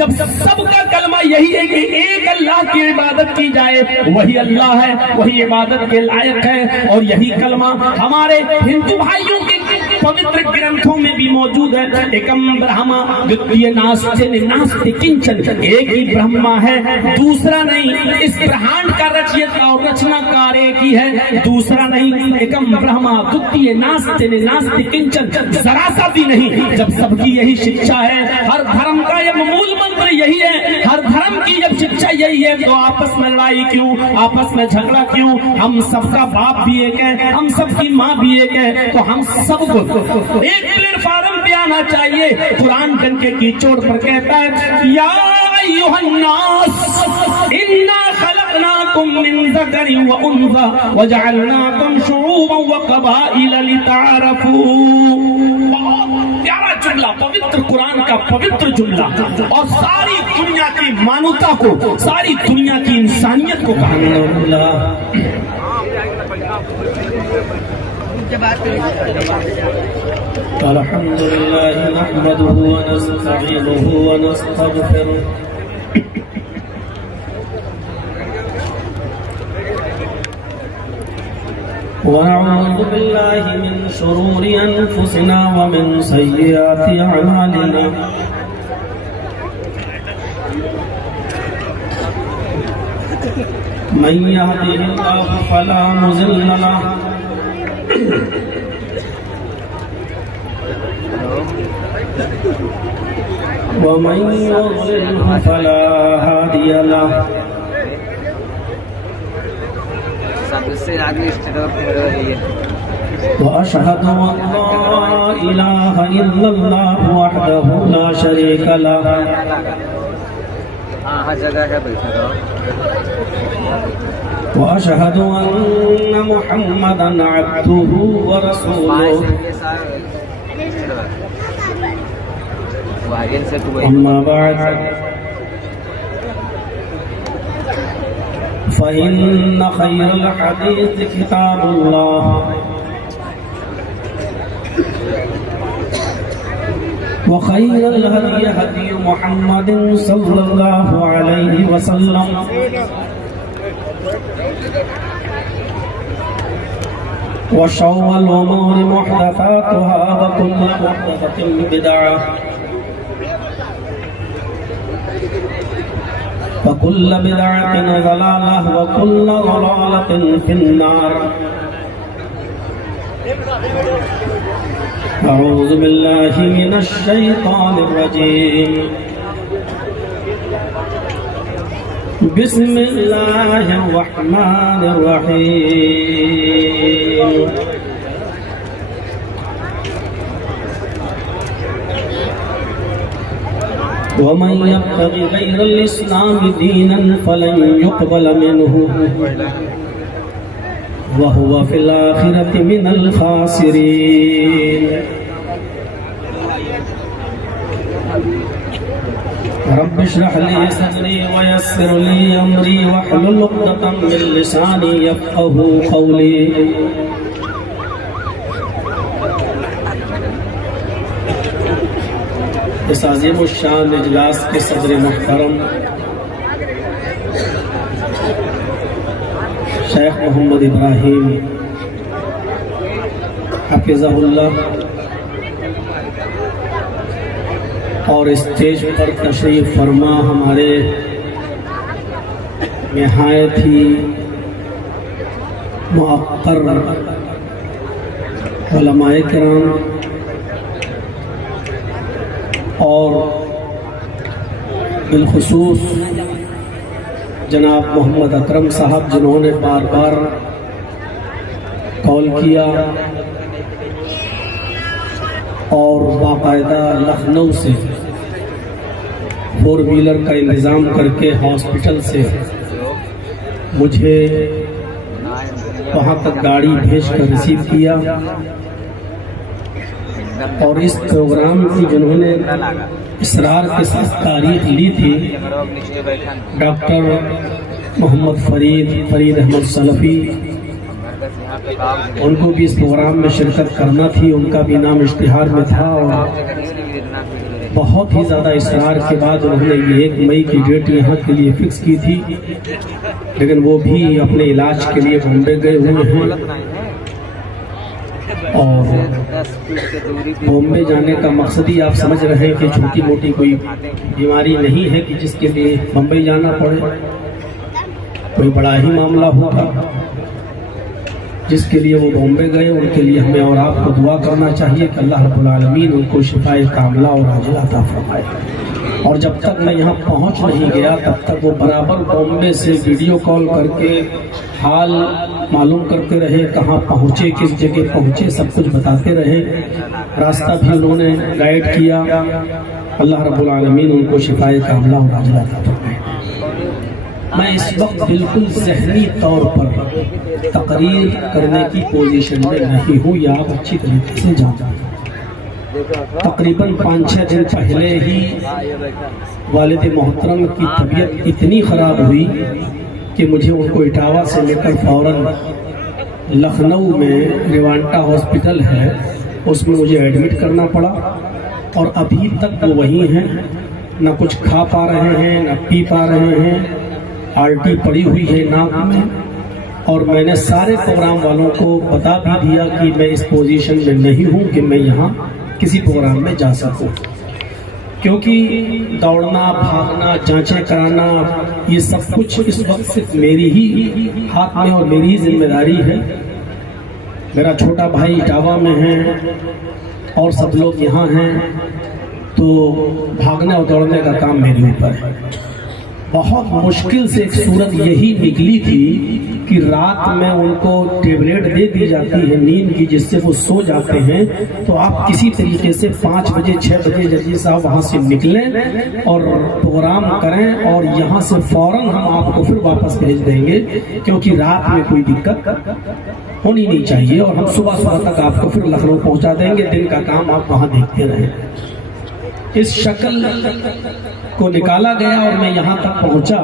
جب سب کا کلمہ یہی ہے کہ ایک اللہ کی عبادت کی جائے، وہی اللہ ہے، وہی عبادت کے لائق ہے، اور یہی کلمہ ہمارے ہندو بھائیوں کے پوتر گرنتھوں میں بھی موجود ہے۔ ایکم برہما دتیہ ناستے ناستے کنچن، ایک ہی برہما ہے، دوسرا نہیں۔ اس برہانڈ کا رچیتا اور رچنا کار ایک ہی ہے، دوسرا نہیں۔ ایکم برہما دتیہ ناستے ناستے کنچن، ذرا سا بھی نہیں۔ جب سب کی یہی شکشا ہے، ہر دھرم کا یہ مول منتر یہی ہے، ہر دھرم کی جب شکشا یہی ہے، تو آپس میں لڑائی کیوں، آپس میں جھگڑا کیوں؟ ہم سب کا باپ بھی ایک ہے، ہم سب کی ماں بھی ایک ہے، تو ہم سب کو ایک پلیٹ فارم پہ آنا چاہیے۔ قرآن ڈنکے کی چوٹ پر کہتا ہے یا ایھا الناس انا خلقناکم من ذکر وانثی وجعلناکم شعوبا وقبائل لتعارفوا۔ بہت پیارا جملہ، پوتر قرآن کا پوتر جملہ، اور ساری دنیا کی مانوتا کو، ساری دنیا کی انسانیت کو کہا گیا۔ الحمد لله نحمده ونستعينه ونستغفره ونعوذ بالله من شرور أنفسنا ومن سيئات أعمالنا، من يهده الله فلا مضل له ومن يضلله فلا هادي له، وأشهد أن لا إله إلا الله وحده لا شريك له، وأشهد أن محمدا عبده ورسوله، أما بعد فإن خير الحديث كتاب الله، وخير الهدي هدي محمد صلى الله عليه وسلم، وشر الأمور محدثاتها وكل محدثة بدعة وكل بدعة ضلالة وكل ضلالة في النار۔ أعوذ بالله من الشيطان الرجيم، بسم الله الرحمن الرحيم۔ ومن يبتغي غير الإسلام دينا فلن يقبل منه وهو في الآخرة من الخاسرين۔ رب اشرح لي صدري ويسر لي أمري واحلل عقدة من لساني يفقهوا قولي۔ اس عظیم الشان اجلاس کے صدر محترم شیخ محمد ابراہیم حفظہ اللہ، اور اسٹیج پر تشریف فرما ہمارے نہایت ہی معقر علماء کرام، اور بالخصوص جناب محمد اکرم صاحب جنہوں نے بار بار کال کیا اور باقاعدہ لکھنؤ سے 4 ویلر کا انتظام کر کے ہاسپٹل سے مجھے وہاں تک گاڑی بھیج کر ریسیو کیا، اور اس پروگرام کی جنہوں نے اصرار کے ساتھ تاریخ لی تھی، ڈاکٹر محمد فرید احمد سلفی، ان کو بھی اس پروگرام میں شرکت کرنا تھی، ان کا بھی نام اشتہار میں تھا، اور بہت ہی زیادہ اصرار کے بعد انہوں نے یہ 1 مئی کی ڈیٹ یہاں کے لیے فکس کی تھی، لیکن وہ بھی اپنے علاج کے لیے بامبے گئے ہوئے ہیں، اور بامبے جانے کا مقصد ہی آپ سمجھ رہے ہیں کہ چھوٹی موٹی کوئی بیماری نہیں ہے کہ جس کے لیے بمبئی جانا پڑے، کوئی بڑا ہی معاملہ ہوگا جس کے لیے وہ بامبے گئے۔ ان کے لیے ہمیں اور آپ کو دعا کرنا چاہیے کہ اللہ رب العالمین ان کو شفائے کاملہ اور عاجلہ عطا فرمائے۔ اور جب تک میں یہاں پہنچ نہیں گیا تب تک وہ برابر بامبے سے ویڈیو کال کر کے حال معلوم کرتے رہے، کہاں پہنچے، کس جگہ پہنچے، سب کچھ بتاتے رہے، راستہ بھی انہوں نے گائیڈ کیا۔ اللہ رب العالمین ان کو شفائے کاملہ اور عاجلہ عطا فرمائے۔ میں اس وقت بالکل ذہنی طور پر تقریر کرنے کی پوزیشن میں نہیں ہوں، یہ آپ اچھی طریقے سے جانتے ہیں۔ تقریباً 5-6 دن پہلے ہی والد محترم کی طبیعت اتنی خراب ہوئی کہ مجھے ان کو اٹاوا سے لے کر فوراً لکھنؤ میں ریوانٹا ہاسپٹل ہے اس میں مجھے ایڈمٹ کرنا پڑا، اور ابھی تک وہ وہیں ہیں، نہ کچھ کھا پا رہے ہیں نہ پی پا رہے ہیں، الٹی پڑی ہوئی ہے ناک میں۔ اور میں نے سارے پروگرام والوں کو بتا بھی دیا کہ میں اس پوزیشن میں نہیں ہوں کہ میں یہاں کسی پروگرام میں جا سکوں، کیونکہ دوڑنا، بھاگنا، جانچیں کرانا، یہ سب کچھ اس وقت صرف میری ہی ہاتھ میں اور میری ہی ذمہ داری ہے۔ میرا چھوٹا بھائی اٹاوا میں ہے اور سب لوگ یہاں ہیں، تو بھاگنے اور دوڑنے کا کام میرے اوپر ہے۔ بہت مشکل سے ایک صورت یہی نکلی تھی کہ رات میں ان کو ٹیبلیٹ دے دی جاتی ہے نیند کی جس سے وہ سو جاتے ہیں، تو آپ کسی طریقے سے 5 بجے 6 بجے ججی صاحب وہاں سے نکلیں اور پروگرام کریں، اور یہاں سے فوراً ہم آپ کو پھر واپس بھیج دیں گے، کیونکہ رات میں کوئی دقت ہونی نہیں چاہیے، اور ہم صبح تک آپ کو پھر لکھنؤ پہنچا دیں گے، دن کا کام آپ وہاں دیکھتے رہیں۔ اس شکل کو نکالا گیا اور میں یہاں تک پہنچا،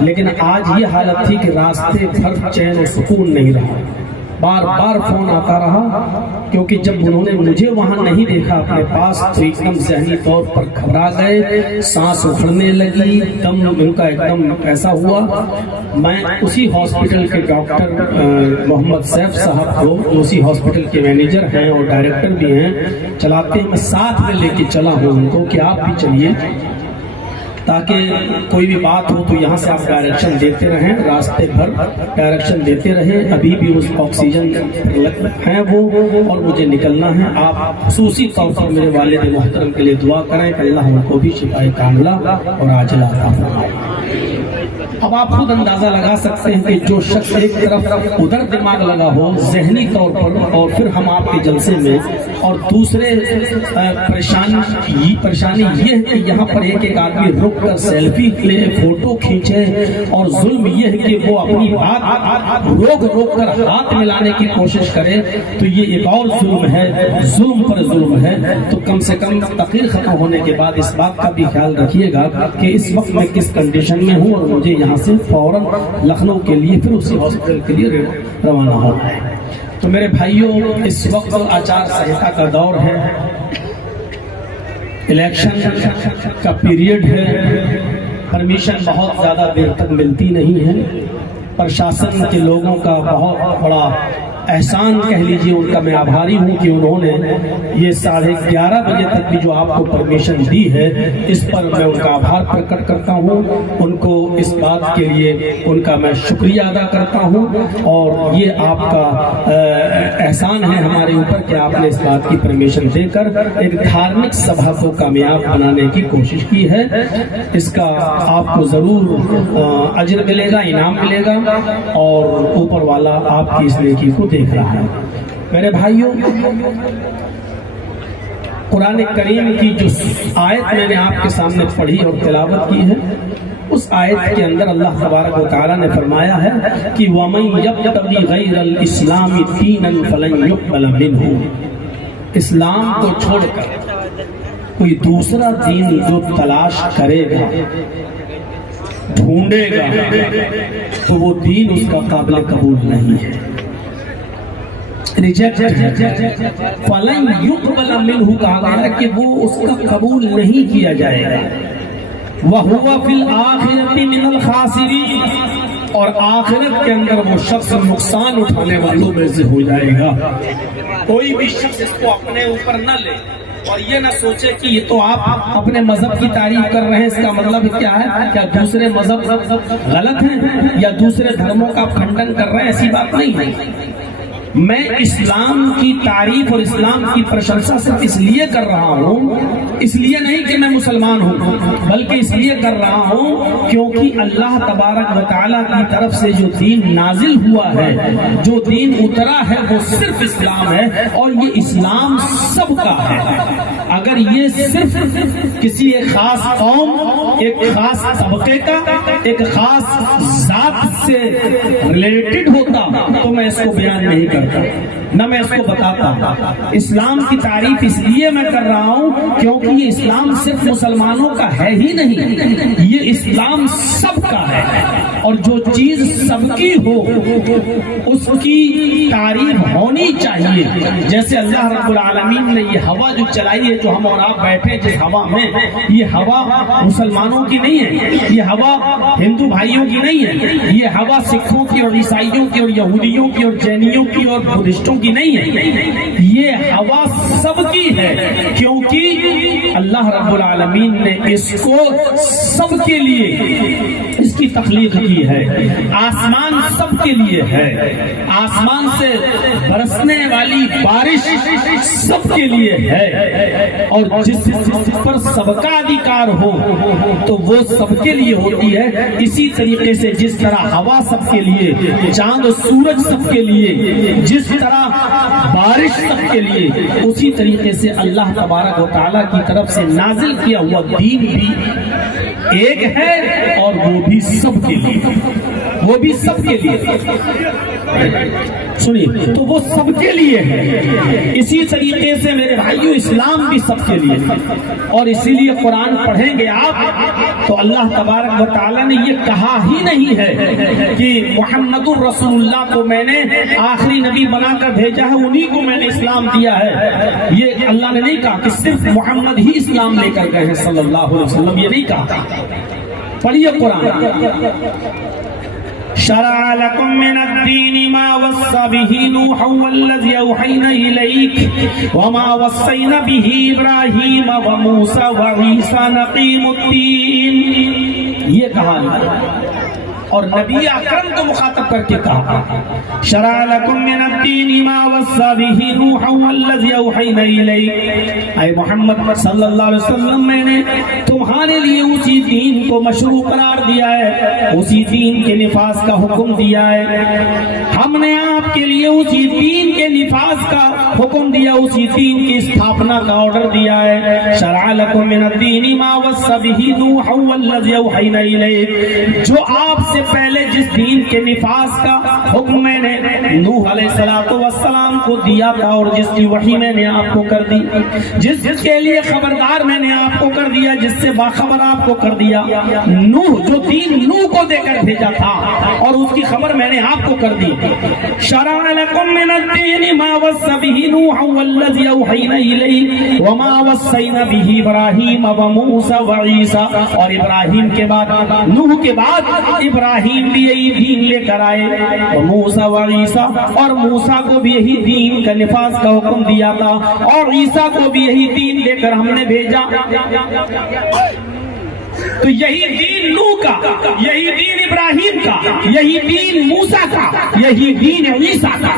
لیکن آج یہ حالت تھی کہ راستے بھر چین و سکون نہیں رہا، بار بار فون آتا رہا، کیونکہ جب انہوں نے مجھے وہاں نہیں دیکھا اپنے پاس تو ایک دم ذہنی طور پر گھبرا گئے، سانس اکھڑنے لگی، دم ان کا ایک دم ایسا ہوا۔ میں اسی ہاسپٹل کے ڈاکٹر محمد سیف صاحب کو، جو اسی ہاسپٹل کے مینیجر ہیں اور ڈائریکٹر بھی ہیں، چلاتے ہیں، میں ساتھ میں لے کے چلا ہوں ان کو کہ آپ بھی چلیے، تاکہ کوئی بھی بات ہو تو یہاں سے آپ ڈائریکشن دیتے رہیں، راستے بھر ڈائریکشن دیتے رہیں۔ ابھی بھی اس آکسیجن ہیں وہ، اور مجھے نکلنا ہے۔ آپ خصوصی طور پر میرے والد محترم کے لیے دعا کریں کہ اللہ ان کو بھی شفائے کاملہ اور عاجلہ عطا فرمائے۔ اب آپ خود اندازہ لگا سکتے ہیں کہ جو شخص ایک طرف ادھر دماغ لگا ہو ذہنی طور پر، اور پھر ہم آپ کے جلسے میں، اور دوسرے پریشانی یہ ہے کہ یہاں پر ایک آدمی رک کر سیلفی لے، فوٹو کھینچے، اور ظلم یہ ہے کہ وہ اپنی بات روک کر ہاتھ ملانے کی کوشش کرے، تو یہ ایک اور ظلم ہے، ظلم پر ظلم ہے۔ تو کم سے کم تقریر ختم ہونے کے بعد اس بات کا بھی خیال رکھیے گا کہ اس وقت میں کس کنڈیشن میں ہوں، اور مجھے یہاں سے فوراً لکھنؤ کے لیے پھر اسی ہاسپٹل کے لیے روانہ ہونا ہے۔ تو میرے بھائیوں، اس وقت آچار سنہتا کا دور ہے، الیکشن کا پیریڈ ہے، پرمیشن بہت زیادہ دیر تک ملتی نہیں ہے۔ پرشاسن کے لوگوں کا بہت بڑا احسان کہہ لیجیے، ان کا میں آبھاری ہوں کہ انہوں نے یہ 11:30 بجے تک بھی جو آپ کو پرمیشن دی ہے، اس پر میں ان کا آبھار پرکٹ کرتا ہوں، ان کو اس بات کے لیے ان کا میں شکریہ ادا کرتا ہوں، اور یہ آپ کا احسان ہے ہمارے اوپر کہ آپ نے اس بات کی پرمیشن دے کر ایک دھارمک سبھا کو کامیاب بنانے کی کوشش کی ہے۔ اس کا آپ کو ضرور اجر ملے گا، انعام ملے گا، اور اوپر والا آپ کی اس نیکی کو دیکھ رہا ہے۔ میرے بھائیوں، قرآن کریم کی جو آیت میں نے آپ کے سامنے پڑھی اور تلاوت کی ہے، اس آیت کے اندر اللہ تبارک و تعالیٰ نے فرمایا ہے کہ وَمَن يَبْتَغِ غَيْرَ الْإِسْلَامِ دِينًا فَلَن يُقْبَلَ مِنْهُ، اسلام کو چھوڑ کر کوئی دوسرا دین جو تلاش کرے گا، ڈھونڈے گا، تو وہ دین اس کا قابل قبول نہیں ہے۔ ریجیکٹ ہے، فلن یقبل منہ کہا گیا کہ وہ اس کا قبول نہیں کیا جائے گا، وَهُوَ فِي الْآخِرَةِ مِنَ الْخَاسِرِينَ، اور آخرت کے اندر وہ شخص نقصان اٹھانے والوں میں سے ہو جائے گا۔ کوئی بھی شخص اس کو اپنے اوپر نہ لے اور یہ نہ سوچے کہ یہ تو آپ اپنے مذہب کی تعریف کر رہے ہیں، اس کا مطلب کیا ہے؟ کیا دوسرے مذہب غلط ہیں یا دوسرے دھرموں کا آپ کھنڈن کر رہے ہیں؟ ایسی بات نہیں ہے۔ میں اسلام کی تعریف اور اسلام کی پرشنسا صرف اس لیے کر رہا ہوں، اس لیے نہیں کہ میں مسلمان ہوں، بلکہ اس لیے کر رہا ہوں کیونکہ اللہ تبارک و تعالیٰ کی طرف سے جو دین نازل ہوا ہے، جو دین اترا ہے، وہ صرف اسلام ہے، اور یہ اسلام سب کا ہے۔ اگر یہ صرف کسی ایک خاص قوم، ایک خاص طبقے کا، ایک خاص ذات سے ریلیٹڈ ہوتا تو میں اس کو بیان نہیں کرتا، نہ میں اس کو بتاتا۔ اسلام کی تعریف اس لیے میں کر رہا ہوں کیونکہ یہ اسلام صرف مسلمانوں کا ہے ہی نہیں، یہ اسلام سب کا ہے، اور جو چیز سب کی ہو اس کی تعریف ہونی چاہیے۔ جیسے اللہ رب العالمین نے یہ ہوا جو چلائی ہے، جو ہم اور آپ بیٹھے جس ہوا میں، یہ ہوا مسلمانوں کی نہیں ہے، یہ ہوا ہندو بھائیوں کی نہیں ہے، یہ ہوا سکھوں کی اور عیسائیوں کی اور یہودیوں کی اور جینیوں کی اور بدھسٹوں کی نہیں ہے، یہ ہوا سب کی ہے، کیونکہ اللہ رب العالمین نے اس کو سب کے لیے اس کی تخلیق کی ہے۔ آسمان سب کے لیے ہے، آسمان سے برسنے والی بارش سب کے لیے ہے، اور جس پر سب کا ادھیکار ہو تو وہ سب کے لیے ہوتی ہے۔ اسی طریقے سے جس طرح ہوا سب کے لیے، چاند و سورج سب کے لیے، جس طرح بارش سب کے لیے، اسی طریقے سے اللہ تبارک و تعالیٰ کی طرف سے نازل کیا ہوا دین بھی ایک ہے، اور وہ بھی سب کے لیے، وہ بھی سب کے لیے، سنیے، تو وہ سب کے لیے ہے۔ اسی طریقے سے میرے بھائیو اسلام بھی سب کے لیے، اور اسی لیے قرآن پڑھیں گے آپ تو اللہ تبارک و تعالیٰ نے یہ کہا ہی نہیں ہے کہ محمد الرسول اللہ کو میں نے آخری نبی بنا کر بھیجا ہے، انہی کو میں نے اسلام دیا ہے، یہ اللہ نے نہیں کہا کہ صرف محمد ہی اسلام لے کر گئے ہیں صلی اللہ علیہ وسلم، یہ نہیں کہا۔ پڑھیے قرآن۔ شرع لكم من الدين ما وصى به نوحا والذي أوحينا إليك وما وصينا به إبراهيم وموسى وعيسى نقيم الدين، یہ کہا، اور نبی اکرم کو مخاطب کر کے کہا، شرع لكم من الدين ما وصى به نوحا والذي أوحينا إليك، اے محمد صلی اللہ علیہ وسلم، میں نے تمہارے لیے اسی دین کو مشروع قرار دیا ہے، اسی دین کے نفاذ کا حکم دیا ہے، ہم نے آپ کے لیے اسی دین کے نفاذ کا حکم دیا، اسی دین کی استھاپنا کا آرڈر دیا ہے۔ شرع لكم من الدين ما وصى به نوحا والذي أوحينا إليك، جو آپ سے پہلے جس دین کے نفاذ کا حکم میں نے نوح علیہ السلام کو دیا تھا، اور جس کی وحی میں نے آپ کو کر دی، جس کے لیے خبردار میں نے آپ کو کر دیا، جس سے باخبر آپ کو کر دیا، نوح جو دین نوح کو دے کر بھیجا تھا، اور اس کی خبر میں نے آپ کو کر دی۔ شرع لكم من الدين ما وصى به نوحا والذي أوحينا إليه وما وصينا به إبراهيم وموسى وعيسى، اور ابراہیم کے بعد، نوح کے بعد ابراہیم بھی یہی دین لے کر آئے، موسیٰ و عیسیٰ، اور موسیٰ کو بھی یہی دین کا نفاذ کا حکم دیا تھا، اور عیسیٰ کو بھی یہی دین لے کر ہم نے بھیجا۔ تو یہی دین نوح کا، یہی دین ابراہیم کا، یہی دین موسیٰ کا، یہی دین عیسیٰ کا،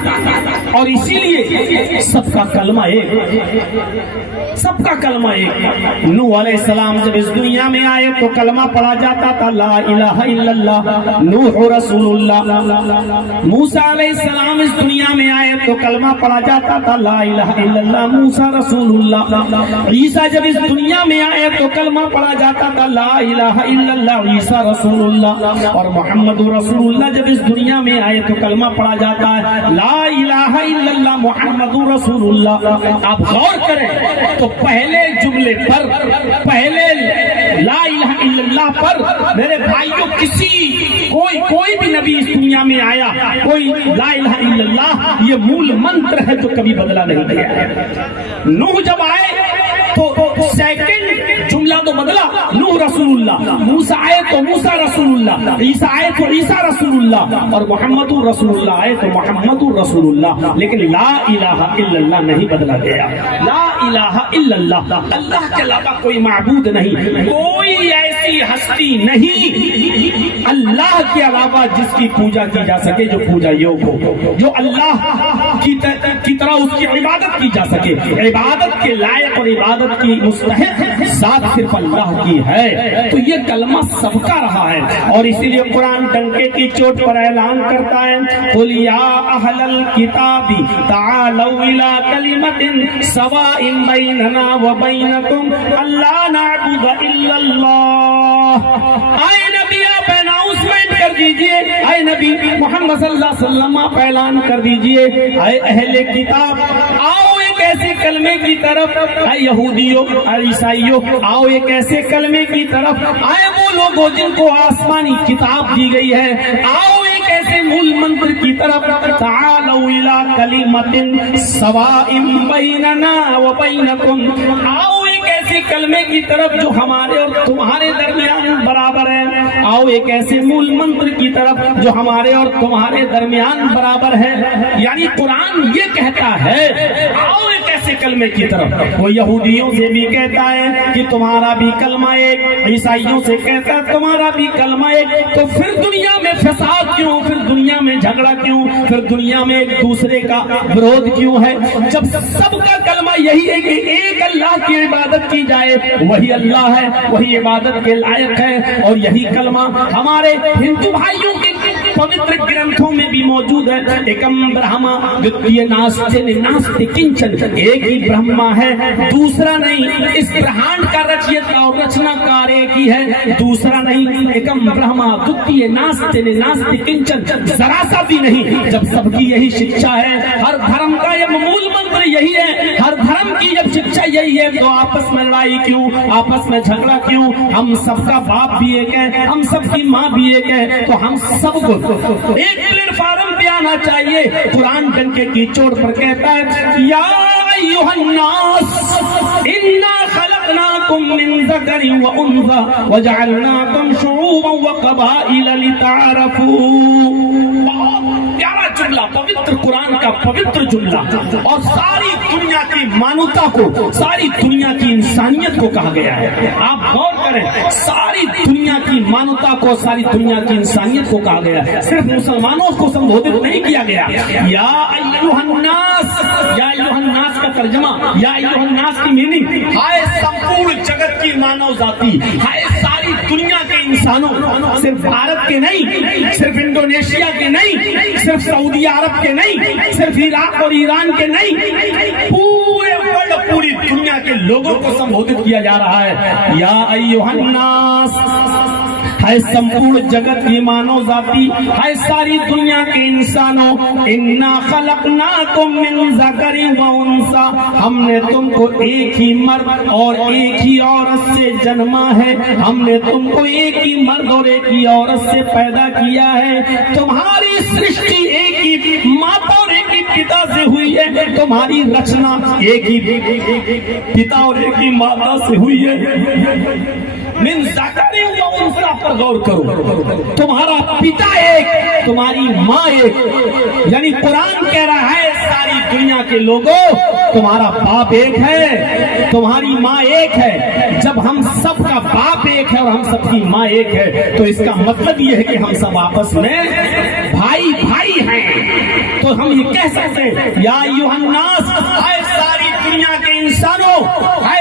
اور اسی لیے سب کا کلمہ ایک، سب کا کلمہ ایک۔ نوح علیہ السلام جب اس دنیا میں آئے تو کلمہ پڑھا جاتا تھا لا الہ الا اللہ نوح رسول اللہ۔ موسیٰ علیہ السلام اس دنیا میں آئے تو کلمہ پڑھا جاتا تھا لا الہ الا اللہ موسیٰ رسول اللہ۔ عیسیٰ جب اس دنیا میں آئے تو کلمہ پڑھا جاتا تھا لا الہ الا اللہ عیسیٰ رسول اللہ، اور محمد رسول اللہ جب اس دنیا میں آئے تو کلمہ پڑھا جاتا ہے لا الہ الا اللہ محمد رسول اللہ۔ آپ غور کریں تو پہلے جملے پر، پہلے لا الہ الا اللہ پر میرے بھائیوں کوئی بھی نبی اس دنیا میں آیا کوئی لا الہ الا اللہ یہ مول منتر ہے جو کبھی بدلا نہیں گیا. نوح جب آئے تو سیکنڈ جملہ تو بدلا, نوح رسول اللہ, موسیٰ آئے تو موسیٰ رسول اللہ, عیسیٰ آئے تو عیسیٰ رسول اللہ, اور محمد رسول اللہ آئے تو محمد رسول اللہ. لیکن لا الہ الا اللہ نہیں بدلا گیا. لا الہ الا اللہ, اللہ کے علاوہ کوئی معبود نہیں, کوئی ایسی ہستی نہیں اللہ کے علاوہ جس کی پوجا کی جا سکے, جو پوجا یوگ ہو, جو اللہ کی طرح اس کی عبادت کی جا سکے. عبادت کے لائق اور عبادت کی مستحق ذات صرف اللہ کی ہے. تو یہ کلمہ سب کا رہا ہے, اور اسی لیے قرآن ڈنکے کی چوٹ پر اعلان کرتا ہے, قُلْ يَا أَهْلَ الْكِتَابِ تَعَالَوْا إِلَىٰ كَلِمَةٍ سَوَاءٍ بَيْنَنَا وَبَيْنَكُمْ أَلَّا نَعْبُدَ إِلَّا اللَّهَ. آئے نبی آپ اناؤنسمنٹ کر دیجئے, اے نبی محمد صلی اللہ علیہ وسلم آپ اعلان کر دیجئے, اے اہل کتاب آؤ ایک ایسے کلمے کی طرف, اے یہودیوں اے عیسائیوں آؤ ایک ایسے کلمے کی طرف, آئے وہ لوگوں جن کو آسمانی کتاب دی گئی ہے آؤ ایک ایسے مول منتر کی طرف, تعالوا الی کلمۃ سواء بیننا وبینکم, آؤ ایک ایسے کلمے کی طرف جو ہمارے اور تمہارے درمیان برابر ہے, آؤ ایک ایسے مول منتر کی طرف جو ہمارے اور تمہارے درمیان برابر ہے. یعنی قرآن یہ کہتا ہے آؤ ایک ایسے کلمے کی طرف. وہ یہودیوں سے بھی کہتا ہے کہ تمہارا بھی کلمہ ایک, عیسائیوں سے کہتا ہے تمہارا بھی کلمہ ایک. تو پھر دنیا میں فساد کیوں, پھر دنیا میں جھگڑا کیوں, پھر دنیا میں ایک دوسرے کا ورود کیوں ہے, جب سب کا کلمہ یہی ہے کہ ایک اللہ کی عبادت کی جائے, وہی اللہ ہے, وہی عبادت کے لائق ہے. اور یہی کلمہ ہمارے ہندو بھائیوں کے پوتر گرنتھوں میں بھی موجود ہے. ایکم برہما دتیہ ناستے ناستے کنچن, ایک ہی برہما ہے دوسرا نہیں. اس برہانڈ کا رچیتا اور رچنا کار ایک ہی ہے دوسرا نہیں. ایکم برہما دتیہ ناستے ناستے کنچن, ذرا سا بھی نہیں. جب سب کی یہی شکشا ہے, ہر دھرم کا یہ مول منتر یہی ہے, ہر دھرم کی جب شکشا یہی ہے, تو آپس میں لڑائی کیوں, آپس میں جھگڑا کیوں؟ ہم سب کا باپ بھی ایک ہے, ہم سب کی ماں بھی ایک ہے, تو ہم سب کو ایک پلیٹ فارم پہ آنا چاہیے. قرآن ڈنکے کی چوٹ پر کہتا ہے یا ایھا الناس انا خلقناکم من ذکر وانثى وجعلناکم شعوبا وقبائل لتعارفوا. پیارا جملہ, پوتر قرآن کا پوتر جملہ, اور ساری دنیا کی مانوتا کو, ساری دنیا کی انسانیت کو کہا گیا ہے. آپ غور کریں, ساری دنیا کی مانوتا کو, ساری دنیا کی انسانیت کو کہا گیا ہے. صرف مسلمانوں کو سمبودھت نہیں کیا گیا. یا ایھا الناس, یا ایھا الناس کا ترجمہ, یا ایھا الناس کی میننگ ہائے سمپورن جگت کی مانو ذاتی, ہائے ساری دنیا کے انسانوں, صرف بھارت کے نہیں, صرف انڈونیشیا کے نہیں, صرف سعودی عرب کے نہیں, صرف عراق اور ایران کے نہیں, پورے ورلڈ, پوری دنیا کے لوگوں کو سمبودھت کیا جا رہا ہے. یا ایھا الناس, ہے سمپورن جگت کی مانو ذاتی, ہے ساری دنیا کے انسانوں. انا خلقناکم من ذکر و انثی, ہم نے تم کو ایک ہی مرد اور ایک ہی عورت سے جنما ہے, ہم نے تم کو ایک ہی مرد اور ایک ہی عورت سے پیدا کیا ہے. تمہاری سرشٹی ایک ہی ماتا اور ایک ہی پتا سے ہوئی ہے, تمہاری رچنا ایک ہی پتا اور ایک ہی ماتا سے ہوئی ہے. من ذکر و انثی پر غور کرو, تمہارا پتا ایک, تمہاری ماں ایک. یعنی قرآن کہہ رہا ہے ساری دنیا کے لوگوں, تمہارا باپ ایک ہے, تمہاری ماں ایک ہے. جب ہم سب کا باپ ایک ہے اور ہم سب کی ماں ایک ہے, تو اس کا مطلب یہ ہے کہ ہم سب آپس میں بھائی بھائی ہیں. تو ہم یہ کہہ سکتے ہیں یا ایھا الناس, اے ساری دنیا کے انسانوں, اے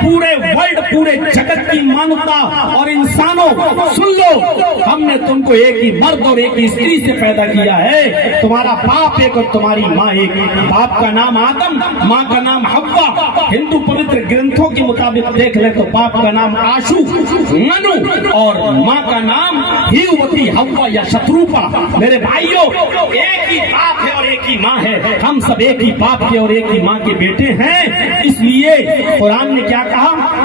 پورے ورلڈ, پورے جگت کی مانوتا اور انسانوں, سن لو, ہم نے تم کو ایک ہی مرد اور ایک ہی استری سے پیدا کیا ہے. تمہارا باپ ایک اور تمہاری ماں ایک. باپ کا نام آدم, ماں کا نام حوا. ہندو پوتر گرنتھوں کے مطابق دیکھ لیں تو باپ کا نام آشو, منو, اور ماں کا نام ہیووتی, ہوا یا شتروپا. میرے بھائیوں, ایک ہی باپ ہے اور ایک ہی ماں ہے, ہم سب ایک ہی باپ کے اور ایک ہی ماں کے بیٹے ہیں. اس لیے قرآن نے کیا کہا,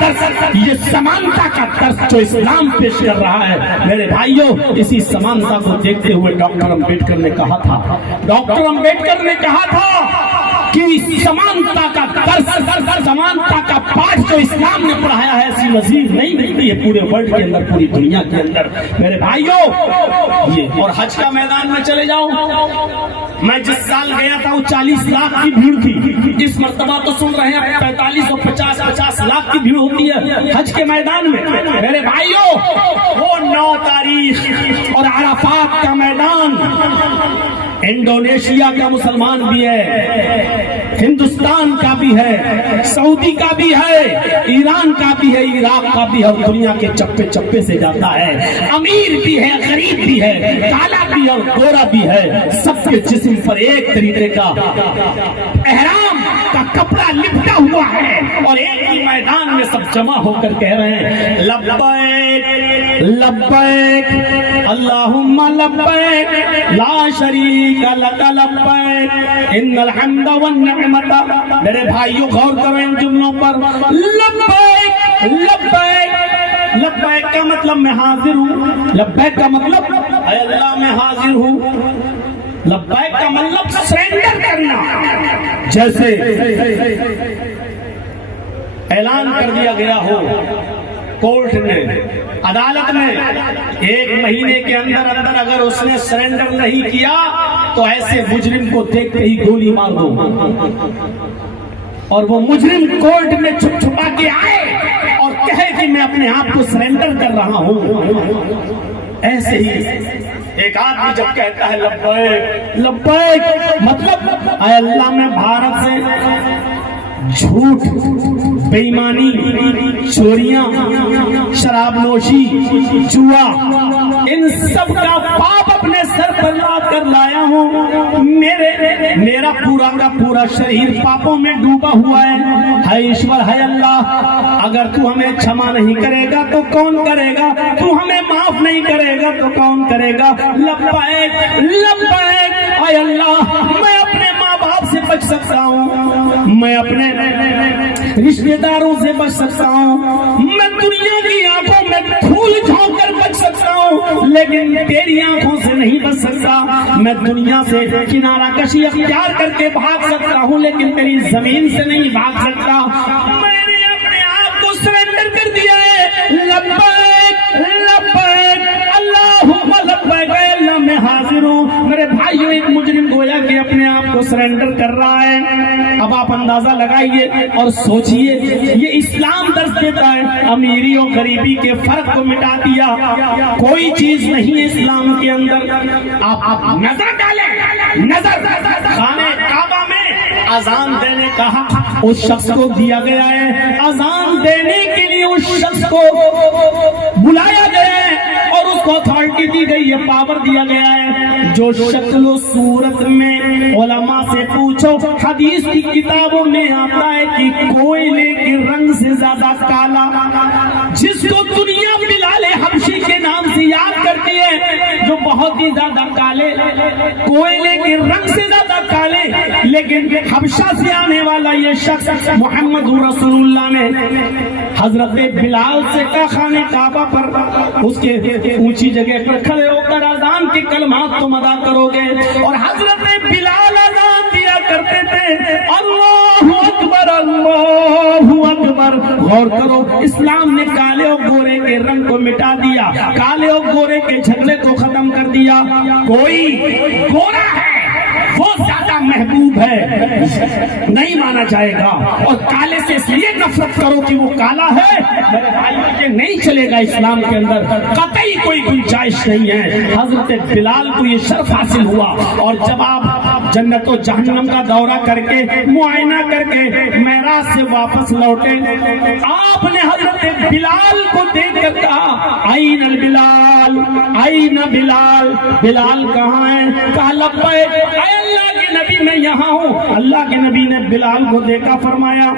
درس, یہ سمانتا کا درس جو اسلام پیش کر رہا ہے. میرے بھائیوں, اسی سمانتا کو دیکھتے ہوئے ڈاکٹر امبیڈکر نے کہا تھا کہ سمانتا کا درس, سمانتا کا پاٹھ جو اسلام نے پڑھایا ہے ایسی نظیر نہیں ملتی ہے پورے ورلڈ کے اندر, پوری دنیا کے اندر. میرے بھائیوں, یہ اور حج کا میدان میں چلے جاؤ, میں جس سال گیا تھا وہ 40 لاکھ کی بھیڑ تھی. اس مرتبہ تو سن رہے ہیں 45 اور 50 لاکھ کی بھیڑ ہوتی ہے حج کے میدان میں. میرے بھائیوں, وہ 9 تاریخ اور عرفات کا میدان انڈونیشیا کا مسلمان بھی ہے, ہندوستان کا بھی ہے, سعودی کا بھی ہے, ایران کا بھی ہے, عراق کا بھی ہے, اور دنیا کے چپے چپے سے جاتا ہے. امیر بھی ہے, غریب بھی ہے, کالا بھی اور گورا بھی ہے, سب کے جسم پر ایک طریقے کا احرام کا کپڑا لپٹا ہوا ہے, اور ایک ہی میدان میں سب جمع ہو کر کہہ رہے ہیں لبیک لبیک اللہم لبیک لا شریک لک لبیک ان الحمد والنعمت. میرے بھائیوں, غور کرو ان جملوں پر. لبیک لبیک, لبیک کا مطلب میں حاضر ہوں, لبیک کا مطلب اے اللہ میں حاضر ہوں, لبیک کا مطلب سرنڈر کرنا. جیسے اعلان کر دیا گیا ہو کورٹ نے, عدالت میں, 1 مہینے کے اندر اگر اس نے سرنڈر نہیں کیا تو ایسے مجرم کو دیکھتے ہی گولی مار دو, اور وہ مجرم کورٹ میں چھپ چھپا کے آئے اور کہے کہ میں اپنے آپ کو سرنڈر کر رہا ہوں. ایسے ہی ایک آدمی جب کہتا ہے لبیک لبیک, مطلب اے اللہ میں بھارت سے جھوٹ, بے ایمانی, چوریاں, شراب نوشی, جوا, ان سب کا پاپ اپنے سر پر لاد کر لایا ہوں. میرا پورا کا پورا شریر پاپوں میں ڈوبا ہوا ہے ایشور ہے اللہ, اگر تو ہمیں چھما نہیں کرے گا تو کون کرے گا, تو ہمیں معاف نہیں کرے گا تو کون کرے گا. لبیک لبیک اے اللہ, میں اپنے ماں باپ سے بچ سکتا ہوں, میں اپنے رشتہ داروں سے بچ سکتا ہوں, میں دنیا کی آنکھوں میں پھول جھونک کر بچ سکتا ہوں, لیکن تیری آنکھوں سے نہیں بچ سکتا. میں دنیا سے کنارہ کشی اختیار کر کے بھاگ سکتا ہوں, لیکن تیری زمین سے نہیں بھاگ سکتا. میں نے اپنے آپ کو سرنڈر کر دیا ہے. لبیک لبیک اللہم لبیک, اللہ میں حاضر ہوں. میرے بھائیوں, ایک مجرم گویا کہ اپنے آپ کو سرنڈر کر رہا ہے. اب آپ اندازہ لگائیے اور سوچئے, یہ اسلام درس دیتا ہے امیری اور غریبی کے فرق کو مٹا دیا. کوئی چیز نہیں ہے اسلام کے اندر. آپ نظر ڈالیں, نظر خانہ کعبہ میں اذان دینے کا حق اس شخص کو دیا گیا ہے, اذان دینے کے لیے اس شخص کو بلایا گیا ہے اور اس کو اتھارٹی دی گئی ہے, پاور دیا گیا ہے. جو شکل و صورت میں علماء سے پوچھو, حدیث کی کتابوں میں آتا ہے کہ کوئلے کے رنگ سے زیادہ کالا, جس کو دنیا بلال حبشی کے نام سے یاد کرتی ہے, جو بہت ہی زیادہ کالے, کوئلے کے رنگ سے زیادہ کالے, لیکن حبشہ سے آنے والا یہ شخص محمد رسول اللہ نے حضرت بلال سے کہا خانہ کعبہ پر اس کے اونچی جگہ پر کھڑے ہو کر اذان کے کلمات تم ادا کرو گے, اور حضرت بلال اذان دیا کرتے تھے اللہ اکبر اللہ اکبر. غور کرو, اسلام نے کالے اور گورے کے رنگ کو مٹا دیا, کالے اور گورے کے جھگڑے کو ختم کر دیا. کوئی گورا ہے وہ زیادہ محبوب ہے, نہیں مانا جائے گا, اور کالے سے اس لیے نفرت کرو کہ وہ کالا ہے. میرے بھائی, یہ نہیں چلے گا اسلام کے اندر, قطعی کوئی گنجائش نہیں ہے. حضرت بلال کو یہ شرف حاصل ہوا, اور جب آپ جنت و جہنم کا دورہ کر کے معائنہ کر کے معراج سے واپس لوٹے, آپ نے حضرت بلال کو دیکھ کر کہا این البلال, این بلال, بلال کہاں ہے؟ کہا لبیک اے اللہ کے نبی میں یہاں ہوں. اللہ کے نبی نے بلال کو دیکھا, فرمایا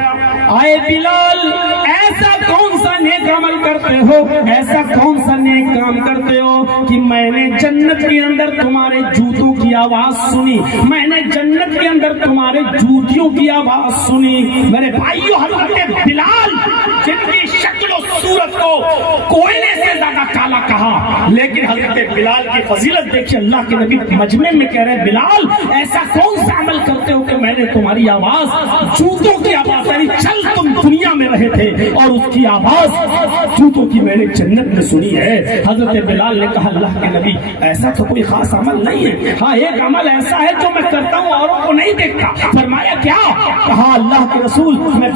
اے بلال, ایسا کون سا نیک عمل کرتے ہو, ایسا کون سا نیک کام کرتے ہو کہ میں نے جنت کے اندر تمہارے جوتوں کی کی آواز سنی، میں نے جنت کے اندر تمہارے جوتیوں کی آواز سنی۔ میرے بھائیو، حضرت بلال جن کی شکل و صورت کو کوئلے سے زیادہ کالا کہا، لیکن حضرت بلال کی فضیلت دیکھیے، اللہ کے نبی مجمع میں کہہ رہے بلال ایسا کون سا عمل کرتے ہو کہ میں نے تمہاری آواز جوتوں کی آواز، یعنی چل تم دنیا میں رہے تھے اور اس کی آواز جوتوں کی میں نے جنت میں سنی ہے۔ حضرت بلال نے کہا اللہ کے نبی ایسا تو کوئی خاص عمل نہیں ہے، ہاں ایک عمل ایسا ہے جو میں کرتا ہوں اوروں کو نہیں دیکھتا۔ فرمایا کیا؟ کہا اللہ کے رسول میں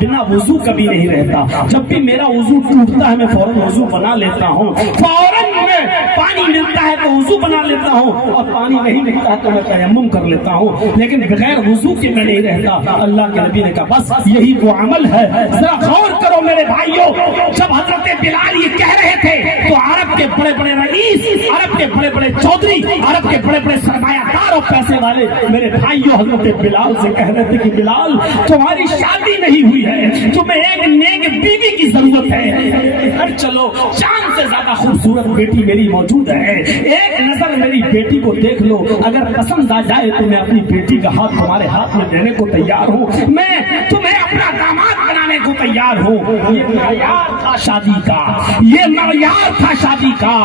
بنا وضو کبھی نہیں رہتا، جب بھی میرا وضو ٹوٹتا ہے میں فوراً وضو بنا لیتا ہوں، فوراً میں پانی ملتا ہے تو وضو بنا لیتا ہوں، اور پانی نہیں ملتا ہے تو میں تیمم کر لیتا ہوں، لیکن بغیر وضو کے میں نہیں رہتا۔ اللہ کے نبی نے کہا بس یہی وہ عمل ہے۔ ذرا غور کرو میرے بھائیوں، جب حضرت بلال یہ کہہ رہے تھے تو عرب کے بڑے بڑے رئیس، عرب کے بڑے بڑے چودھری، عرب کے بڑے بڑے سرمایہ دار اور پیسے والے میرے بھائیوں حضرت بلال سے کہہ رہے تھے کہ بلال تمہاری شادی نہیں ہوئی ہے، تمہیں ایک نیک بیوی کی ضرورت ہے، گھر چلو، چاند سے زیادہ خوبصورت بیٹی میری موجود ہے، ایک نظر میری بیٹی کو دیکھ لو، اگر پسند آ جائے تو میں اپنی بیٹی کا ہاتھ تمہارے ہاتھ میں دینے کو تیار ہوں، میں تمہیں اپنا داماد بنانے کو تیار ہوں۔ یہ معیار تھا شادی کا، یہ معیار تھا شادی کا۔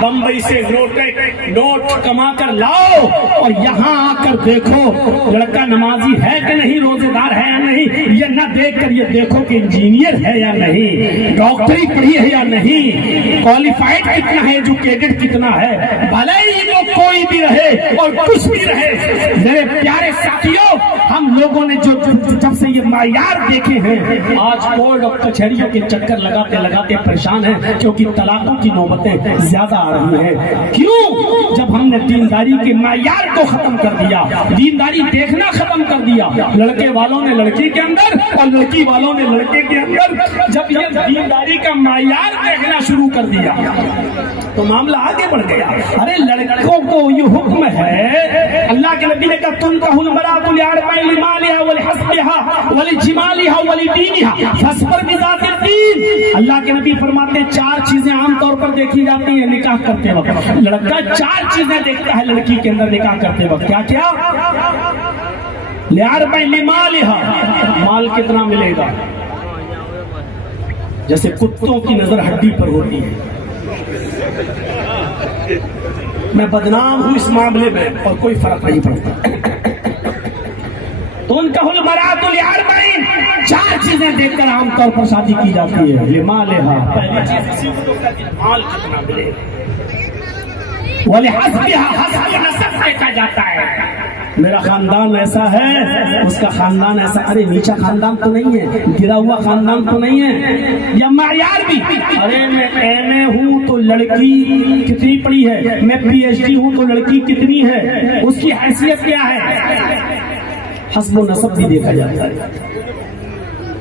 بمبئی سے نوٹ کما کر لاؤ اور یہاں آ کر دیکھو لڑکا نمازی ہے کہ نہیں، روزے دار ہے یا نہیں، یہ نہ دیکھ کر یہ دیکھو کہ انجینئر ہے یا نہیں، ڈاکٹری پڑھی ہے یا نہیں، کوالیفائڈ کتنا ہے، ایجوکیٹڈ کتنا ہے، بھلے ہی وہ کوئی بھی رہے اور کچھ بھی رہے۔ میرے پیارے ساتھیوں، ہم لوگوں نے جو جب سے یہ معیار دیکھے ہیں، آج کورٹ اور کچہریوں کے چکر لگاتے لگاتے پریشان ہیں، کیونکہ طلاقوں کی نوبتیں زیادہ آ رہی ہیں۔ کیوں؟ جب ہم نے دینداری کے معیار کو ختم کر دیا، دینداری دیکھنا ختم کر دیا، لڑکے والوں نے لڑکی کے اندر اور لڑکی والوں نے لڑکے کے اندر جب یہ دینداری کا معیار دیکھنا شروع کر دیا تو معاملہ آگے بڑھ گیا۔ ارے لڑکوں کو یہ حکم ہے، اللہ کے نبی نے کہا تنکح المرأة لأربع لمالها ولحسبها ولجمالها ولدینها فاصبر بذات الدین۔ اللہ کے نبی فرماتے ہیں چار چیزیں عام طور پر دیکھی جاتی ہیں نکاح کرتے وقت، لڑکا چار چیزیں دیکھتا ہے لڑکی کے اندر نکاح کرتے وقت۔ کیا کیا؟ لأربع لمالها، مال کتنا ملے گا، جیسے کتوں کی نظر ہڈی پر ہوتی ہے۔ میں بدنام ہوں اس معاملے میں اور کوئی فرق نہیں پڑتا۔ تو ان کا المرأة لأربع، چار چیزیں دیکھ کر عام طور پر شادی کی جاتی ہے۔ لمالها، پہلی چیز اسی کو مال کتنا ملے، ولحسبها، حسب نسب دیکھا جاتا ہے، میرا خاندان ایسا ہے اس کا خاندان ایسا، ارے نیچا خاندان تو نہیں ہے، گرا ہوا خاندان تو نہیں ہے، یا معیار بھی، ارے میں ایم اے ہوں تو لڑکی کتنی پڑھی ہے، میں پی ایچ ڈی ہوں تو لڑکی کتنی ہے، اس کی حیثیت کیا ہے، حسب و نسب بھی دیکھا جاتا ہے۔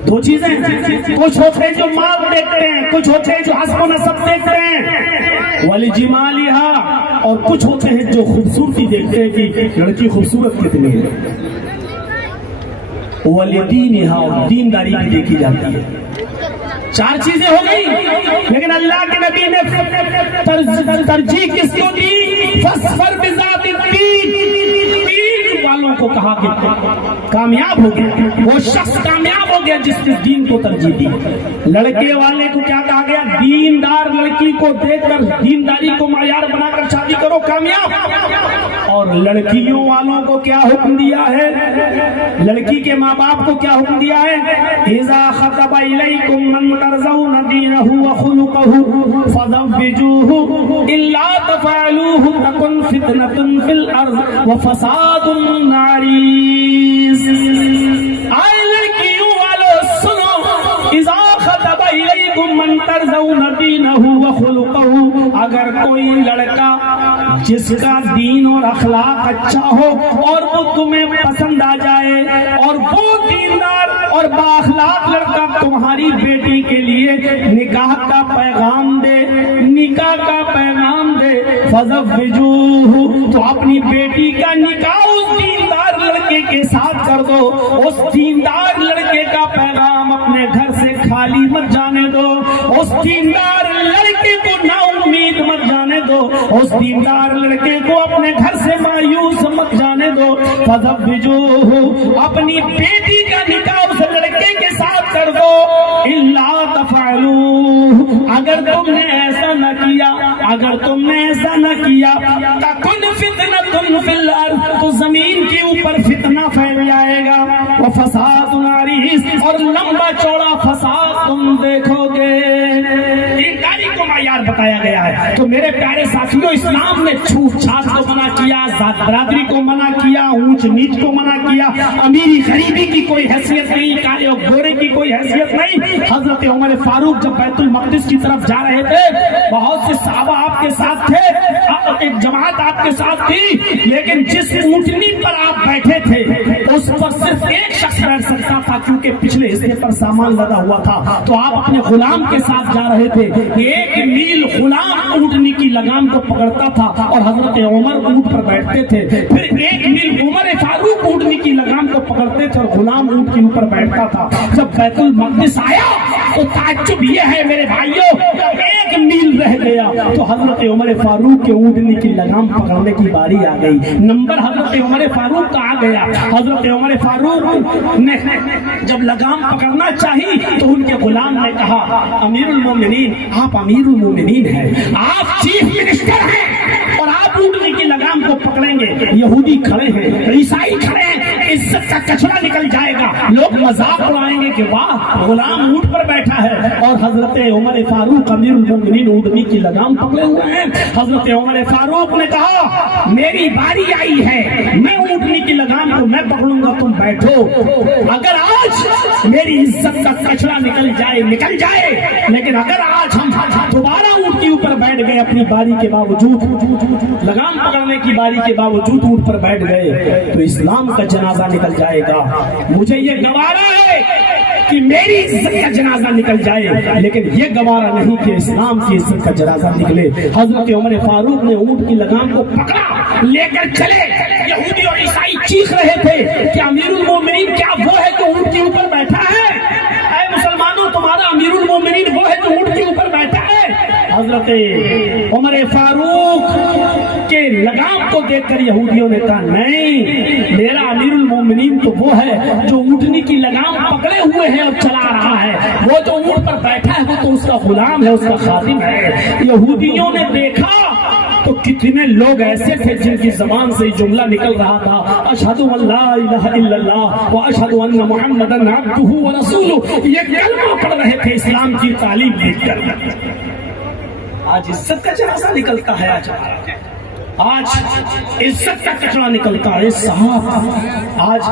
دو چیزیں، کچھ ہوتے ہیں جو مال دیکھتے ہیں، کچھ ہوتے ہیں جو حسب و نسب دیکھتے ہیں، ولجمالها، اور کچھ ہوتے ہیں جو خوبصورتی دیکھتے ہیں کہ لڑکی خوبصورت کتنی ہے، ولدینها، اور دینداری بھی دیکھی جاتی ہے۔ چار چیزیں ہو گئی، لیکن اللہ کے نبی نے ترجیح کس کو دی؟ فاصبر بذات الدین، دین والوں کو کہا کہ کامیاب ہو گیا وہ شخص، کامیاب ہو گیا جس نے دین کو ترجیح دی۔ لڑکے والے کو کیا کہا گیا؟ دیندار لڑکی کو دیکھ کر دینداری کو معیار بنا کر شادی کرو، کامیاب۔ اور لڑکیوں والوں کو کیا حکم دیا ہے؟ لڑکی کے ماں باپ کو کیا حکم دیا ہے؟ اذا خطب الیکم من ترضون دینہ وخلقہ فزوجوہ الا تفعلوہ تکن فتنۃ فی الارض وفساد عریض۔ آئے لڑکیوں والو سنو، اذا خطب الیکم من ترضون دینہ وخلقہ، اگر کوئی لڑکا جس کا دین اور اخلاق اچھا ہو اور وہ تمہیں پسند آ جائے، اور وہ دیندار اور بااخلاق لڑکا تمہاری بیٹی کے لیے نکاح کا پیغام دے، نکاح کا پیغام دے، فزوجوہ، تو اپنی بیٹی کا نکاح اس دیندار لڑکے کے ساتھ کر دو، اس دیندار لڑکے کا پیغام اپنے گھر سے خالی مت جانے دو، اس دیندار لڑکے کو نا امید مت جانے دو، اس دیندار لڑکے کو اپنے گھر سے مایوس مت جانے دو، فزوجوہ، اپنی بیٹی کا نکاح اس لڑکے کے ساتھ کر دو، الا تفعلوا، اگر تم نے ایسا نہ کیا، اگر تم نے ایسا نہ کیا، تکن فتنۃ فی الارض، تو زمین کے اوپر فتنہ پھیل جائے گا، وفساد عریض، اور لمبا چوڑا فساد تم دیکھو گے۔ ایک کو معیار بتایا گیا ہے۔ تو میرے پیارے ساتھیوں، اسلام نے چھوٹ چھاٹ کو منع کیا، ذات برادری کو منع کیا، اونچ نیچ کو منع کیا، امیری غریبی کی کوئی حیثیت نہیں، کالے اور گورے کی کوئی حیثیت نہیں۔ حضرت عمر فاروق جب بیت المقدس کی طرف جا رہے تھے، بہت سے صحابہ آپ کے ساتھ تھے، ایک جماعت آپ کے ساتھ تھی، لیکن جس اونٹنی پر آپ بیٹھے تھے اس پر صرف ایک شخص بیٹھ سکتا تھا، کیونکہ پچھلے حصے پر سامان لگا ہوا تھا۔ تو آپ اپنے غلام کے ساتھ جا رہے تھے، ایک میل غلام اونٹنی کی لگام کو پکڑتا تھا اور حضرت عمر اونٹ پر بیٹھتے تھے، پھر ایک میل عمر فاروق اونٹنی کی لگام کو پکڑتے تھے اور غلام اونٹ کے اوپر بیٹھتا تھا۔ جب بیت المقدس آیا تو تعجب یہ ہے میرے بھائیوں، ایک میل رہ گیا تو حضرت عمر فاروق کے اونٹنی کی لگام پکڑنے کی باری آ گئی، نمبر حضرت عمر فاروق کا آ گیا۔ حضرت عمر فاروق نے جب لگام پکڑنا چاہی تو ان کے غلام نے کہا، امیر المومنین، آپ امیر المومنین ہیں، آپ چیف منسٹر ہیں اور آپ اونٹنی کی لگام کو پکڑیں گے، یہودی کھڑے ہیں، عیسائی کھڑے ہیں، عزت کا کچرا نکل جائے گا، لوگ مذاق اڑائیں گے کہ واہ غلام اونٹ پر بیٹھا ہے اور حضرت عمر فاروق امیر المومنین اونٹنی کی لگام پکڑے ہوئے ہیں۔ حضرت عمر فاروق نے کہا، میری باری آئی ہے، میں اونٹنی کی لگام کو میں پکڑوں گا، تم بیٹھو، اگر آج میری عزت کا کچرا نکل جائے، لیکن اگر آج ہم دوبارہ اونٹ کے اوپر بیٹھ گئے اپنی باری کے باوجود، لگام پکڑنے کی باری کے باوجود اونٹ پر بیٹھ گئے تو اسلام کا جنازہ نکل جائے گا۔ مجھے یہ گوارا ہے کہ میری عزت کا جنازہ نکل جائے، لیکن یہ گوارا نہیں کہ اسلام کی عزت کا جنازہ نکلے۔ حضرت عمر فاروق نے اونٹ کی لگام کو پکڑا، لے کر چلے، یہودی اور عیسائی چیخ رہے تھے کہ امیر المومنین کیا وہ ہے جو اونٹ کے اوپر بیٹھا ہے؟ اے مسلمانوں، تمہارا امیر المومنین وہ ہے جو اونٹ کے اوپر بیٹھا ہے؟ حضرت عمر فاروق کے لگام کو دیکھ کر یہودیوں نے کہا، نہیں، میرا امیر المومنین تو وہ ہے جو اونٹنی کی لگام پکڑے ہوئے ہے اور چلا رہا ہے، وہ جو اونٹ پر بیٹھا ہے وہ تو اس کا غلام ہے، اس کا خادم ہے۔ یہودیوں نے دیکھا تو کتنے لوگ ایسے تھے جن کی زبان سے جملہ نکل رہا تھا، اشہد ان لا الہ الا اللہ واشہد ان محمدا عبدہ ورسولہ، یہ کلمہ پڑھ رہے تھے اسلام کی تعلیم لے کر۔ آج عزت کا جنازہ نکلتا ہے، آج عزت کا کچرا نکلتا ہے صاحب۔ آج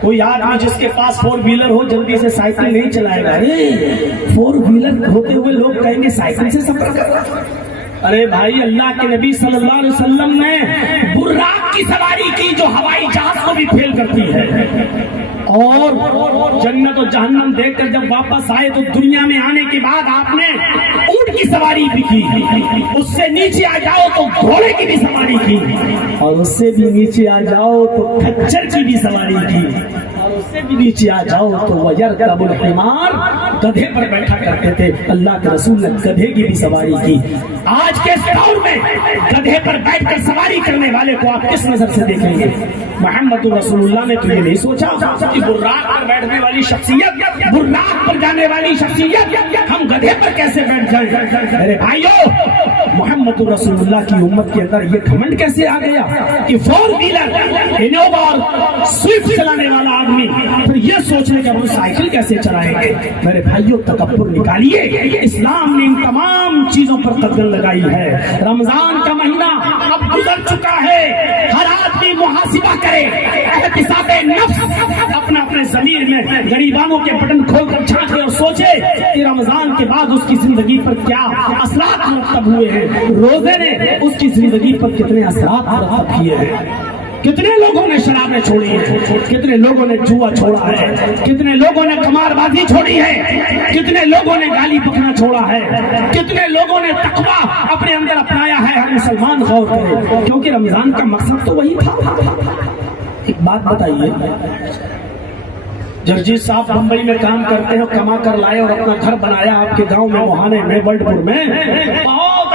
کوئی آدمی جس کے پاس 4 ویلر ہو جلدی سے سائیکل نہیں چلائے گا، ارے 4 ویلر ہوتے ہوئے لوگ کہیں گے سائیکل سے سفر کر رہا ہے۔ ارے بھائی، اللہ کے نبی صلی اللہ علیہ وسلم نے براق کی سواری کی جو ہوائی جہاز کو بھی فیل کرتی ہے، اور جنت و جہنم دیکھ کر جب واپس آئے تو دنیا میں آنے کے بعد آپ نے اونٹ کی سواری بھی کی، اس سے نیچے آ جاؤ تو گھوڑے کی بھی سواری کی، اور اس سے بھی نیچے آ جاؤ تو کھچر کی بھی سواری کی، اور اس سے بھی نیچے آ جاؤ تو وَيَرْكَبُ الْحِمَارَ، گدھے پر بیٹھا کرتے تھے۔ اللہ کے رسول نے گدھے کی بھی سواری کی۔ آج کے اس دور میں گدھے پر بیٹھ کر سواری کرنے والے کو آپ کس نظر سے دیکھیں گے؟ محمد رسول اللہ نے تو یہ نہیں سوچا کہ براق پر بیٹھنے والی شخصیت، براق پر جانے والی شخصیت، ہم گدھے پر کیسے بیٹھ جائیں؟ میرے بھائیو، محمد رسول اللہ کی امت کے اندر یہ گھمنڈ کیسے آ گیا کہ 4 ویلر، انووا اور سوئفٹ چلانے والا آدمی پھر یہ سوچنے کہ وہ سائیکل کیسے چلائیں گے؟ میرے بھائیو، تکبر نکالیے۔ اسلام نے ان تمام چیزوں پر قدم لگائی ہے۔ رمضان کا مہینہ اب گزر چکا ہے، ہر آدمی محاسبہ کرے، احتساب نفس اپنا اپنے ضمیر میں غریبانوں کے بٹن کھول کر جھانکے اور سوچے کہ رمضان کے بعد اس کی زندگی پر کیا اثرات مرتب ہوئے ہیں، روزے نے اس کی زندگی پر کتنے اثرات مرتب کیے ہیں۔ کتنے لوگوں نے شرابیں چھوڑی ہیں، کتنے لوگوں نے جوا چھوڑا ہے، کتنے لوگوں نے قمار بازی چھوڑی ہے، کتنے لوگوں نے گالی بکنا چھوڑا ہے، کتنے لوگوں نے تقویٰ اپنے اندر اپنایا ہے۔ ہر مسلمان غور کرے، کیونکہ رمضان کا مقصد تو وہی تھا۔ ایک بات بتائیے، جگجیت صاحب ممبئی میں کام کرتے ہیں، کما کر لائے اور اپنا گھر بنایا آپ کے گاؤں میں، وہانے میں، بلڈ پور میں، بہت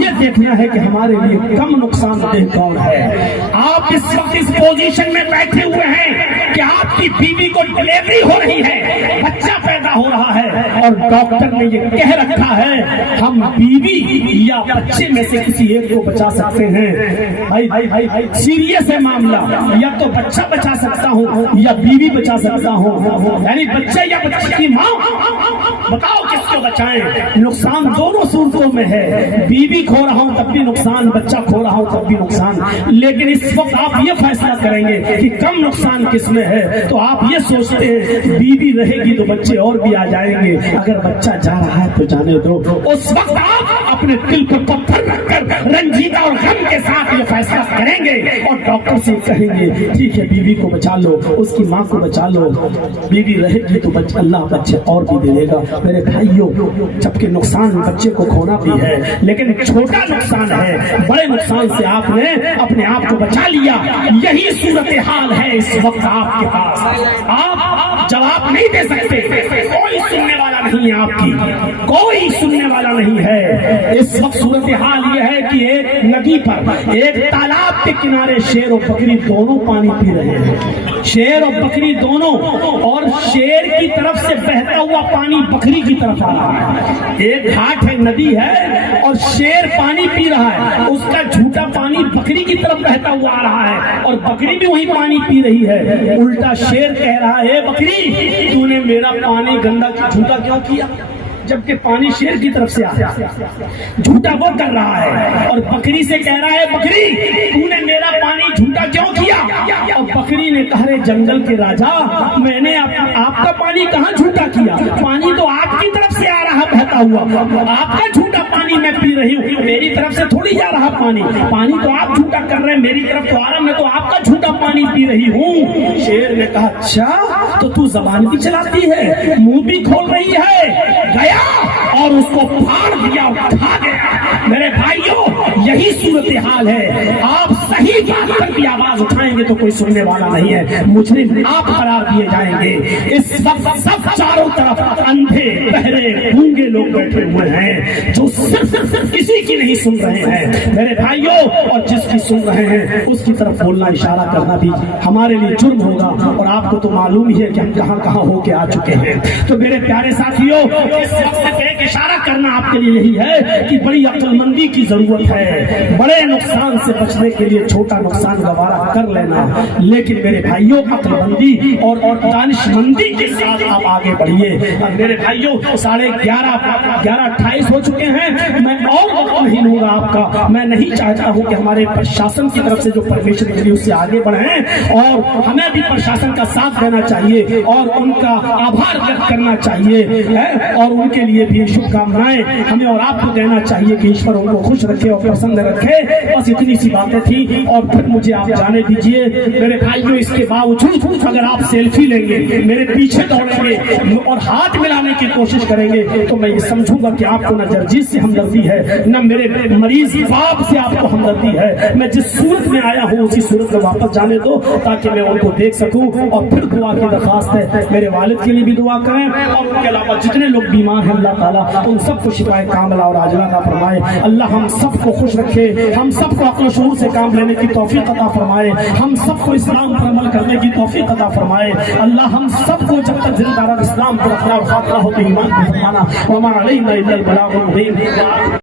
یہ دیکھنا ہے کہ ہمارے لیے کم نقصان دہ کون ہے. آپ اس وقت اس پوزیشن میں بیٹھے ہوئے ہیں کہ آپ کی بیوی کو ڈلیوری ہو رہی ہے, بچہ پیدا ہو رہا ہے, اور ڈاکٹر نے یہ کہہ رکھا ہے ہم بیوی یا بچے میں سے کسی ایک کو بچا سکتے ہیں. بھائی سیریس ہے معاملہ, یا تو بچہ بچا سکتا ہوں یا بیوی بچا سکتا ہوں, یعنی بچہ یا بچے کی ماں, بتاؤ کس کو بچائیں. نقصان دونوں صورتوں میں ہے, بیوی کھو رہا ہوں تب بھی نقصان, بچہ کھو رہا ہوں تب بھی نقصان. لیکن اس وقت آپ یہ فیصلہ کریں گے کہ کم نقصان کس میں ہے, تو آپ یہ سوچتے ہیں بیوی رہے گی تو بچے اور بھی آ جائیں گے, اگر بچہ جا رہا ہے تو جانے دو. اس وقت آپ اپنے دل کو پتھر رکھ کر رنجیدہ اور غم کے ساتھ یہ فیصلہ کریں گے اور ڈاکٹر سے کہیں گے ٹھیک ہے بیوی کو بچا لو, اس کی ماں کو بچا لو, بیوی رہے گی تو اللہ بچے اور بھی دے دے گا. میرے بھائیوں, جبکہ نقصان بچے کو کھونا بھی ہے لیکن ایک چھوٹا نقصان ہے, بڑے نقصان سے آپ نے اپنے آپ کو بچا لیا. یہی صورتحال ہے اس وقت آپ کے پاس. آپ جواب نہیں دے سکتے, کوئی سننے والا نہیں ہے, آپ کی کوئی سننے والا نہیں ہے. اس وقت صورتحال یہ ہے کہ ایک ندی پر, ایک تالاب کے کنارے شیر اور بکری دونوں پانی پی رہے ہیں, شیر اور بکری دونوں, اور شیر کی طرف سے بہتا ہوا پانی بکری کی طرف آ رہا ہے. ایک گھاٹ ہے, ندی ہے, اور شیر پانی پی رہا ہے, اس کا جھوٹا پانی بکری کی طرف بہتا ہوا آ رہا ہے, اور بکری بھی وہی پانی پی رہی ہے. الٹا شیر کہہ رہا ہے بکری تو نے میرا پانی گندا جھوٹا کیوں کیا, جبکہ پانی شیر کی طرف سے آیا, جھوٹا وہ کر رہا ہے. اور بکری سے کہہ رہا ہے بکری تو نے میرا پانی جھوٹا کیوں کیا, اور بکری نے کہا رے جنگل کے راجا میں نے آپ کا پانی کہاں جھوٹا کیا, پانی تو آپ کی طرف سے آ رہا بہتا ہوا, آپ کا جھوٹا پانی میں پی رہی ہوں, میری طرف سے تھوڑی جا رہا پانی, پانی تو آپ جھوٹا کر رہے ہیں, میری طرف تو آ رہا, میں تو آپ کا جھوٹا پانی پی رہی ہوں. شیر نے کہا اچھا تو زبان بھی چلاتی ہے, منہ بھی کھول رہی ہے, گیا اور اس کو پھاڑ دیا اور کھا گیا. میرے بھائیوں یہی صورتحال ہے. آپ صحیح بات پر بھی آواز اٹھائیں گے تو کوئی سننے والا نہیں ہے, مجرم آپ قرار دیے جائیں گے. اس وقت سب چاروں طرف اندھے بہرے گونگے لوگ بیٹھے ہوئے ہیں جو صرف کسی کی نہیں سن رہے ہیں. میرے بھائیوں, اور جس کی سن رہے ہیں اس کی طرف بولنا اشارہ کرنا بھی ہمارے لیے جرم ہوگا, اور آپ کو تو معلوم ہی ہے کہ ہم کہاں کہاں ہو کے آ چکے ہیں. تو میرے پیارے ساتھیوں, اس وقت ایک اشارہ کرنا آپ کے لیے یہی ہے کہ بڑی عقل مندی کی ضرورت ہے. بڑے نقصان سے بچنے کے لیے چھوٹا نقصان گوارا کر لینا, لیکن میرے بھائیوں عقل مندی اور دانش مندی کے ساتھ آپ آگے بڑھیے. میرے بھائیوں 11:28 ہو چکے ہیں, میں اور وقت نہیں لوں گا آپ کا. میں نہیں چاہتا ہوں کہ ہمارے پرشاسن کی طرف سے جو پرمیشن ملی اس سے آگے بڑھیں, اور ہمیں بھی پرشاسن کا ساتھ دینا چاہیے اور ان کا آبھار ویکت کرنا چاہیے, اور ان کے لیے بھی شبھ کامنائیں ہمیں اور آپ کو دینا چاہیے کہ ایشور ان کو خوش رکھے اور پسند رکھے. بس اتنی سی باتیں تھیں, اور پھر مجھے آپ جانے دیجیے. میرے بھائیوں اس کے باوجود اگر آپ سیلفی لیں گے, میرے پیچھے دوڑیں گے اور ہاتھ ملانے کی کوشش کریں گے, تو میں یہ سمجھوں گا کہ آپ کو نہ جرجیت سے ہمدردی ہے نہ میرے مریض باپ سے آپ کو ہمدردی ہے. میں جس صورت میں آیا ہوں اسی صورت میں واپس جانے دو تاکہ میں ان کو دیکھ سکوں. اور پھر دعا کی درخواست ہے, میرے والد کے لیے بھی دعا کریں, اور ان کے علاوہ جتنے لوگ بیمار ہیں اللہ تعالیٰ ان سب کو شفائے کاملہ اور عاجلہ عطا فرمائے. اللہ ہم سب کو خوش رکھے, ہم سب کو عقل و شعور سے کام لینے کی توفیق عطا فرمائے, ہم سب کو اسلام پر عمل کرنے کی توفیق عطا فرمائے. اللہ ہم سب کو جب تک زندہ رہا اسلام پر رکھنا اور خاطرہ ہوتے ایمان کو فرمانا. وما علینا الا البلاغ المبین.